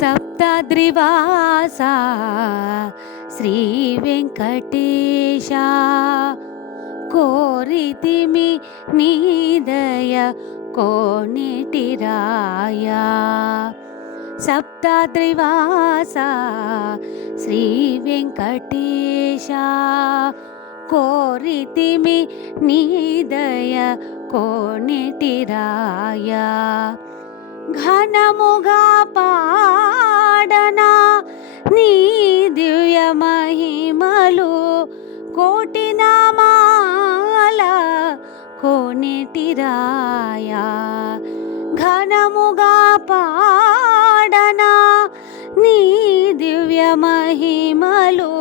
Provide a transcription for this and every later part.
సప్తద్రివాసా శ్రీ వెంకటేశ కోరితిమి నీదయ కోనేటిరాయా. సప్తద్రివాసా శ్రీ వెంకటేశ కోరితిమి నీదయ కోనేటిరాయా. ఘనముగా పాడనా నీ దివ్య మహిమలు కోటి నామాల కోనేటిరాయా. ఘనముగా పాడనా నీ దివ్య మహిమలు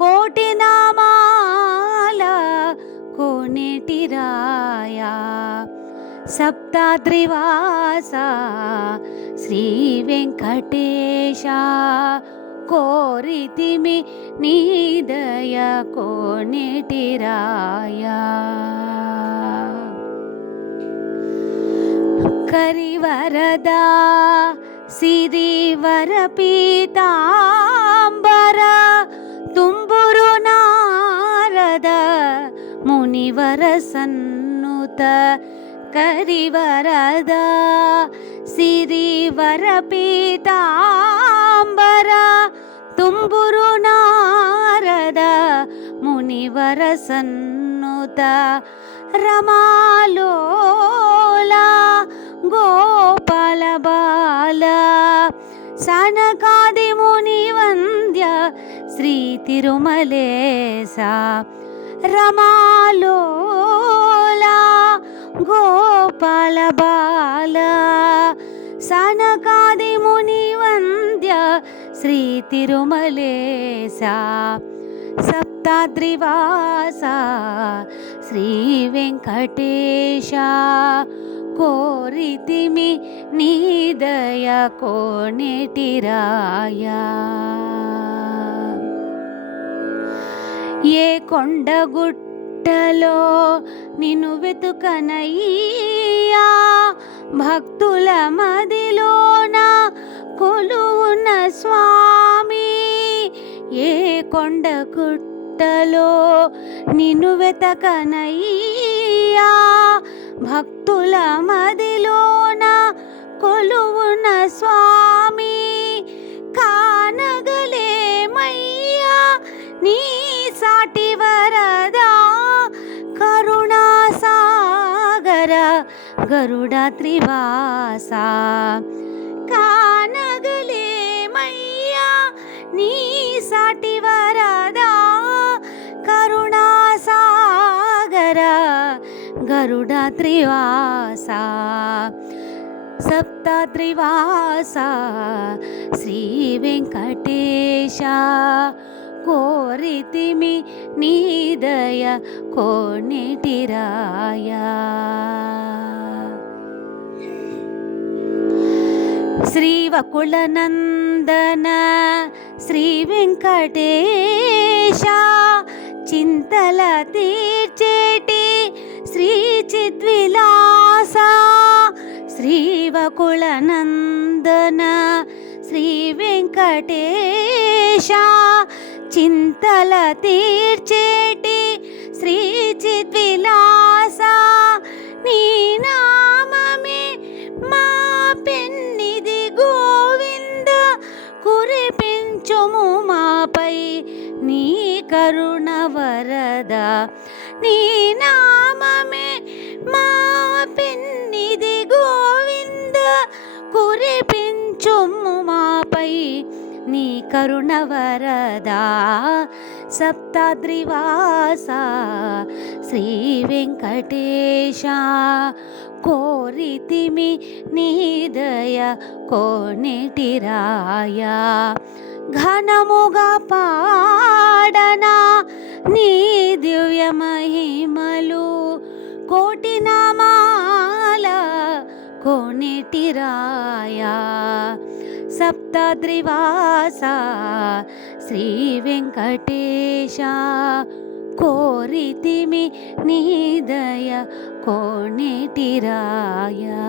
కోటి నామాల కోనేటిరాయా. సప్తద్రివాసా శ్రీ వెంకటేశ కోరితిమి నీదయ కోనేటిరాయా. కరివరదా సిరివర పీతాంబర తుంబురు నారద మునివర సన్నుత. కరివరదా సిరివర పీతాంబర తుంబురు నారద మునివర సన్నుత. రమాలోల గోపాల బాల సనకాది ముని వంద్య శ్రీ తిరుమలేశ. రమాలోల గోపాల బాల సనకాది ముని వంద్య శ్రీ తిరుమలేశ. సప్తద్రివాసా శ్రీ వెంకటేశ కోరితిమి నీదయ కోనేటిరాయా. ఏ కొండగుట్టలో నిన్ను వెతుకనయ్యా భక్తుల మదిలోన కొలువున స్వామి. ఏ కొండగుట్టలో నిన్ను వెతకనయ్యా భక్తుల మదిలోన కొలువున స్వామి. కానగలేమయ్యా నీ సాటి వరదా కరుణాసాగర గరుడాద్రివాసా. కానగలేమయ్యా నీ సాటి వరదా కరుణాసాగర గరుడాద్రివాసా. సప్తద్రివాసా శ్రీ వెంకటేశ కోరితిమి నీదయ కోనేటిరాయా. శ్రీవకుళనందన శ్రీ వెంకటేశ చింతల తీర్చేటి శ్రీ చిద్విలాస. శ్రీవకుళనందన శ్రీ వెంకటేశ చింతల తీర్చేటి శ్రీ చిద్విలాస. నీ నామమే మా పెన్నిది గోవింద కురిపించుము మాపై నీ కరుణ వరద. నీ నామమే మా పెన్నిది గోవింద కురిపించుము మాపై నీ కరుణ వరదా. సప్తద్రివాసా శ్రీ వెంకటేశ కోరితిమి నీదయ కోనేటిరాయా. ఘనముగా పాడనా నీ దివ్య మహిమలు కోటి నామాల కోనేటిరాయా. సప్తద్రివాసా శ్రీ వెంకటేశ కోరితిమి నీదయ కోనేటిరాయా.